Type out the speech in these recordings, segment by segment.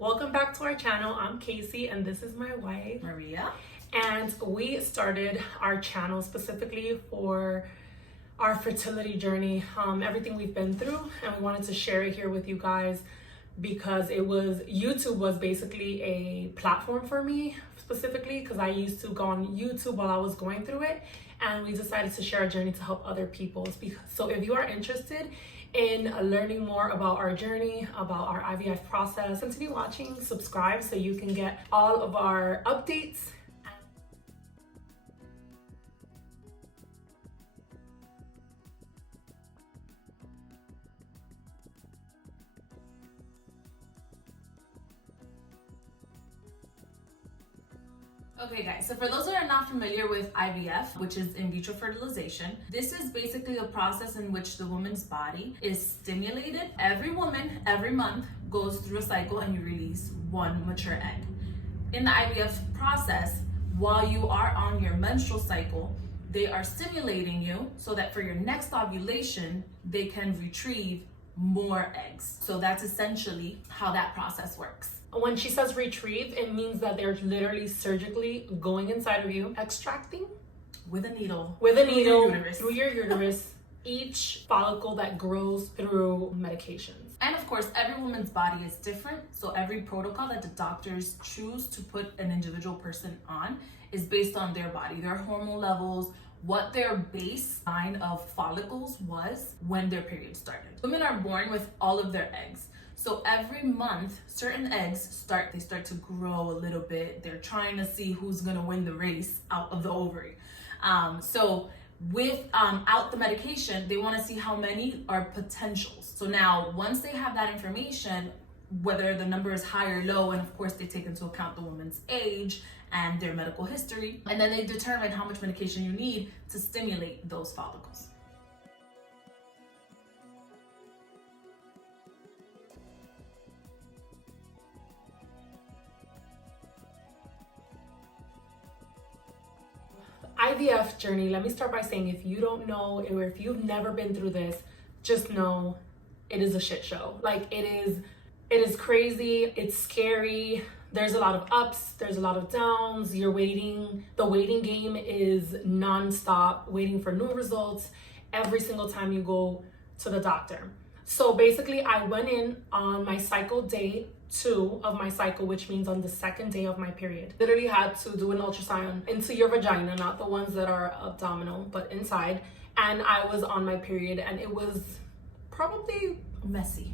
Welcome back to our channel. I'm Casey and this is my wife, Maria. And we started our channel specifically for our fertility journey, everything we've been through, and we wanted to share it here with you guys because YouTube was basically a platform for me specifically because I used to go on YouTube while I was going through it, and we decided to share our journey to help other people. So if you are interested in learning more about our journey, about our IVF process, continue watching, subscribe so you can get all of our updates. Okay guys, so for those that are not familiar with IVF, which is in vitro fertilization, this is basically a process in which the woman's body is stimulated. Every woman, every month, goes through a cycle and you release one mature egg. In the IVF process, while you are on your menstrual cycle, they are stimulating you so that for your next ovulation, they can retrieve more eggs. So that's essentially how that process works. When she says retrieve, it means that they're literally surgically going inside of you, extracting with a needle through your uterus each follicle that grows through medications. And of course, every woman's body is different, so every protocol that the doctors choose to put an individual person on is based on their body, their hormone levels, what their baseline of follicles was when their period started. Women are born with all of their eggs. So every month, certain eggs start to grow a little bit. They're trying to see who's gonna win the race out of the ovary. So without the medication, they wanna see how many are potentials. So now, once they have that information, whether the number is high or low, and of course they take into account the woman's age and their medical history, and then they determine how much medication you need to stimulate those follicles. IVF journey, let me start by saying, if you don't know or if you've never been through this, just know it is a shit show. Like it is crazy, it's scary. There's a lot of ups, there's a lot of downs. The waiting game is non-stop, waiting for new results every single time you go to the doctor. So basically I went in on my cycle day 2 of my cycle, which means on the second day of my period. Literally had to do an ultrasound into your vagina, not the ones that are abdominal, but inside. And I was on my period and it was probably messy.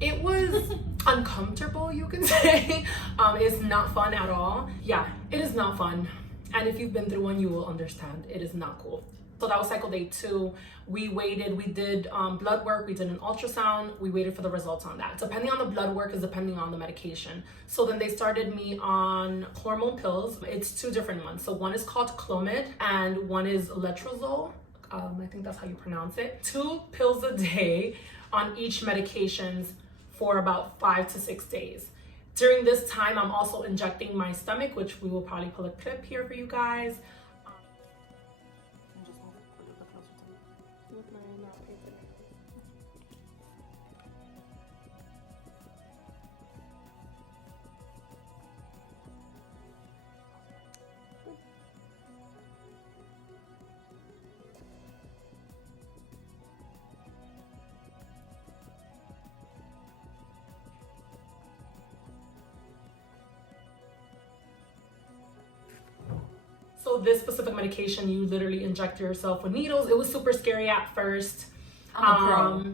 It was uncomfortable, you can say. It's not fun at all. Yeah, it is not fun. And if you've been through one, you will understand. It is not cool. So that was cycle day 2. We waited, we did blood work, we did an ultrasound, we waited for the results on that. Depending on the blood work is depending on the medication. So then they started me on hormone pills. It's 2 different ones. So one is called Clomid and one is Letrozole. I think that's how you pronounce it. 2 pills a day on each medications for about 5 to 6 days. During this time, I'm also injecting my stomach, which we will probably pull a clip here for you guys. So this specific medication, you literally inject yourself with needles. It was super scary at first. I'm a pro.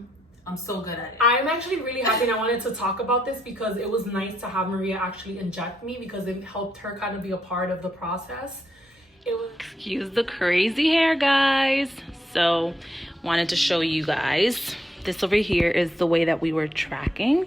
I'm so good at it. I'm actually really happy, and I wanted to talk about this because it was nice to have Maria actually inject me because it helped her kind of be a part of the process. Excuse the crazy hair, guys. So wanted to show you guys. This over here is the way that we were tracking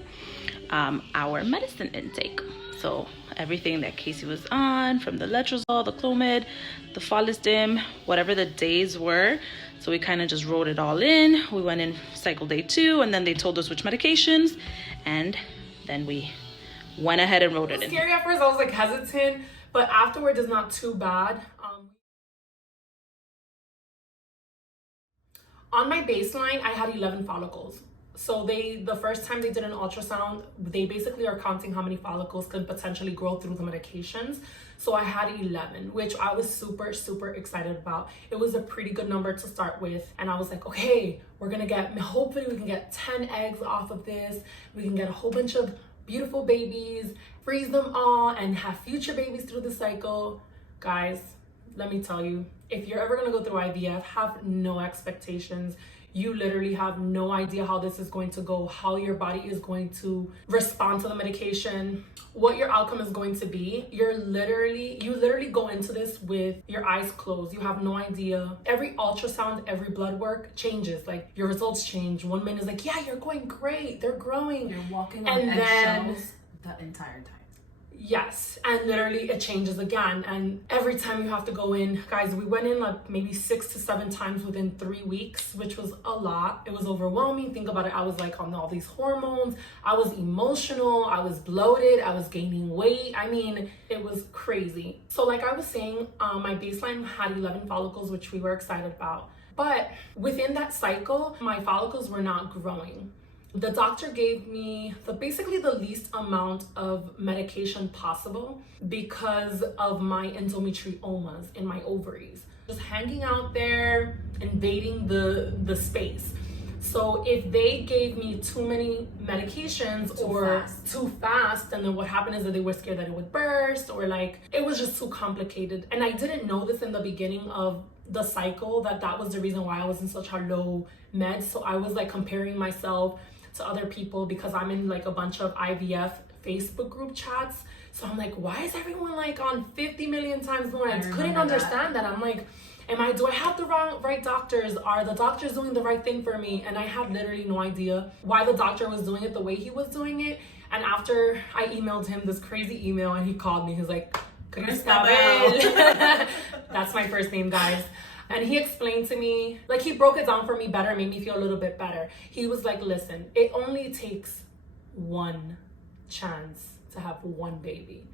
our medicine intake. So everything that Casey was on, from the Letrozole, the Clomid, the Follistim, whatever the days were. So we kind of just wrote it all in. We went in cycle day 2, and then they told us which medications, and then we went ahead and wrote it in. Scary at first, I was like hesitant, but afterwards it's not too bad. On my baseline, I had 11 follicles. So the first time they did an ultrasound, they basically are counting how many follicles could potentially grow through the medications. So I had 11, which I was super, super excited about. It was a pretty good number to start with. And I was like, okay, hopefully we can get 10 eggs off of this. We can get a whole bunch of beautiful babies, freeze them all, and have future babies through the cycle. Guys, let me tell you, if you're ever gonna go through IVF, have no expectations. You literally have no idea how this is going to go, how your body is going to respond to the medication, what your outcome is going to be. You literally go into this with your eyes closed. You have no idea. Every ultrasound, every blood work changes. Like, your results change. 1 minute is like, yeah, you're going great, they're growing. You're walking on eggshells the entire time. Yes, and literally it changes again. And every time you have to go in, guys, we went in like maybe 6 to 7 times within 3 weeks, which was a lot. It was overwhelming. Think about it. I was like on all these hormones. I was emotional. I was bloated. I was gaining weight. I mean, it was crazy. So like I was saying, my baseline had 11 follicles, which we were excited about. But within that cycle, my follicles were not growing. The doctor gave me basically the least amount of medication possible because of my endometriomas in my ovaries. Just hanging out there, invading the space. So if they gave me too many medications too fast, and then what happened is that they were scared that it would burst, or like, it was just too complicated. And I didn't know this in the beginning of the cycle, that was the reason why I was in such a low med. So I was like comparing myself to other people because I'm in like a bunch of IVF Facebook group chats. So I'm like, why is everyone like on 50 million times more? I couldn't understand that. I'm like, do I have the right doctors? Are the doctors doing the right thing for me? And I had literally no idea why the doctor was doing it the way he was doing it. And after I emailed him this crazy email and he called me, he's like, Cristabel. That's my first name, guys. And he explained to me, like, he broke it down for me better, made me feel a little bit better. He was like, listen, it only takes one chance to have one baby.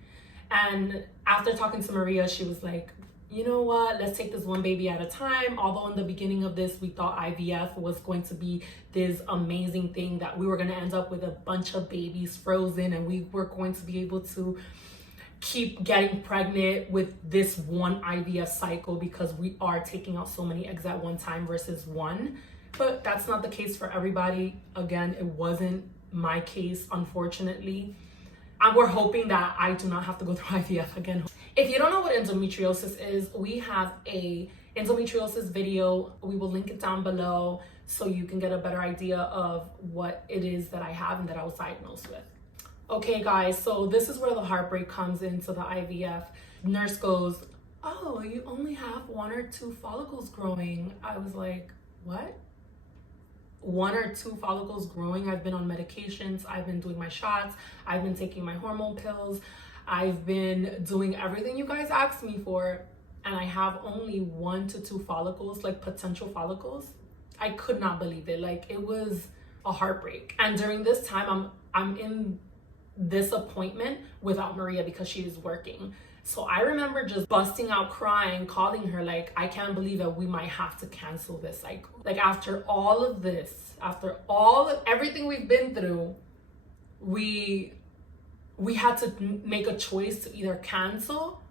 And after talking to Maria, she was like, you know what, let's take this one baby at a time. Although in the beginning of this, we thought IVF was going to be this amazing thing, that we were going to end up with a bunch of babies frozen and we were going to be able to keep getting pregnant with this one IVF cycle because we are taking out so many eggs at one time versus one. But that's not the case for everybody. Again, it wasn't my case, unfortunately. And we're hoping that I do not have to go through IVF again. If you don't know what endometriosis is, we have a endometriosis video. We will link it down below so you can get a better idea of what it is that I have and that I was diagnosed with. Okay guys, so this is where the heartbreak comes into the IVF. Nurse goes, oh, you only have 1 or 2 follicles growing. I was like, what? 1 or 2 follicles growing? I've been on medications, I've been doing my shots, I've been taking my hormone pills, I've been doing everything you guys asked me for, and I have only 1 to 2 follicles, like potential follicles. I could not believe it. Like, it was a heartbreak. And during this time, I'm in this appointment without Maria because she is working. So I remember just busting out crying, calling her like, I can't believe that we might have to cancel this cycle. Like, after all of this, everything we've been through, we had to make a choice to either cancel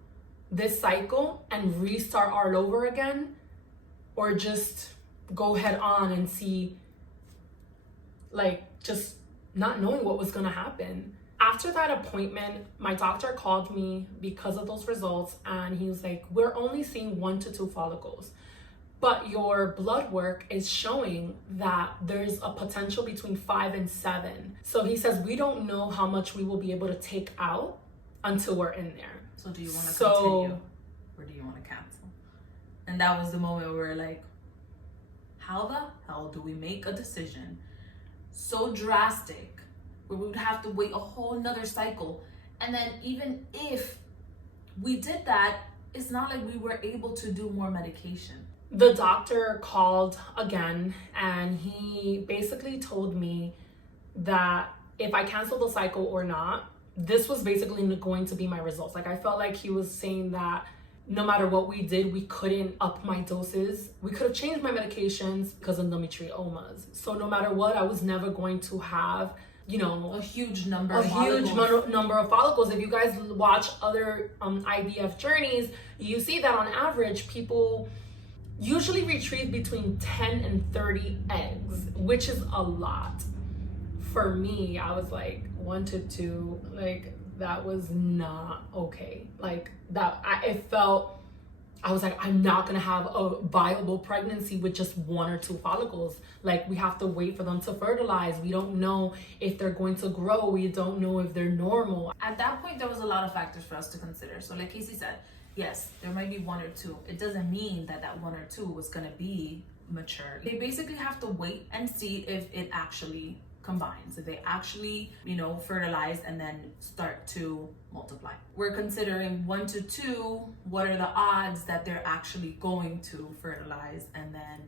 this cycle and restart all over again, or just go head on and see, like, just not knowing what was gonna happen. After that appointment, my doctor called me because of those results, and he was like, we're only seeing 1 to 2 follicles, but your blood work is showing that there's a potential between 5 and 7. So he says, we don't know how much we will be able to take out until we're in there. So do you want to continue or do you want to cancel? And that was the moment where we're like, how the hell do we make a decision so drastic where we would have to wait a whole nother cycle? And then even if we did that, it's not like we were able to do more medication. The doctor called again, and he basically told me that if I canceled the cycle or not, this was basically going to be my results. Like, I felt like he was saying that no matter what we did, we couldn't up my doses. We could have changed my medications because of endometriomas. So no matter what, I was never going to have, you know, a huge number a of huge follicles. number of follicles. If you guys watch other IVF journeys, you see that on average, people usually retrieve between 10 and 30 eggs, which is a lot. For me, I was like 1 to 2, like that was not okay. Like that, I was like, I'm not gonna have a viable pregnancy with just 1 or 2 follicles. Like we have to wait for them to fertilize. We don't know if they're going to grow. We don't know if they're normal. At that point, there was a lot of factors for us to consider. So like Casey said, yes, there might be 1 or 2. It doesn't mean that 1 or 2 was gonna be mature. They basically have to wait and see if it actually combines, if they actually, you know, fertilize and then start to multiply. We're considering 1 to 2, what are the odds that they're actually going to fertilize and then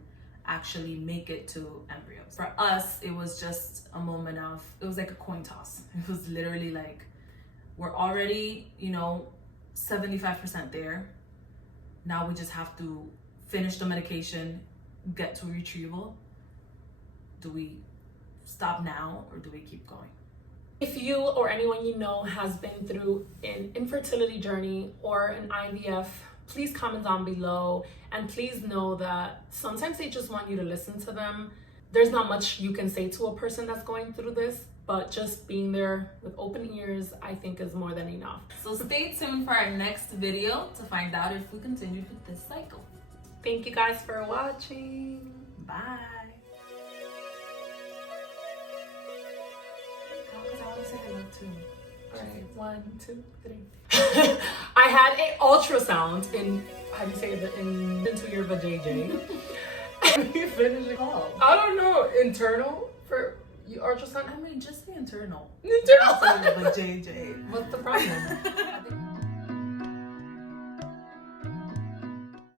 actually make it to embryos. For us, it was just a moment of, it was like a coin toss. It was literally like, we're already, you know, 75% there. Now we just have to finish the medication, get to retrieval. Do we stop now or do we keep going? If you or anyone you know has been through an infertility journey or an IVF, please comment down below, and please know that sometimes they just want you to listen to them. There's not much you can say to a person that's going through this, but just being there with open ears, I think is more than enough. So stay tuned for our next video to find out if we continue with this cycle. Thank you guys for watching. Bye. Say hello too. All right, 1, 2, 3. I had a ultrasound in, how do you say it, into your vajayjay. You finish it called? I don't know. Internal for you ultrasound. I mean, just the internal. Internal. But JJ. What the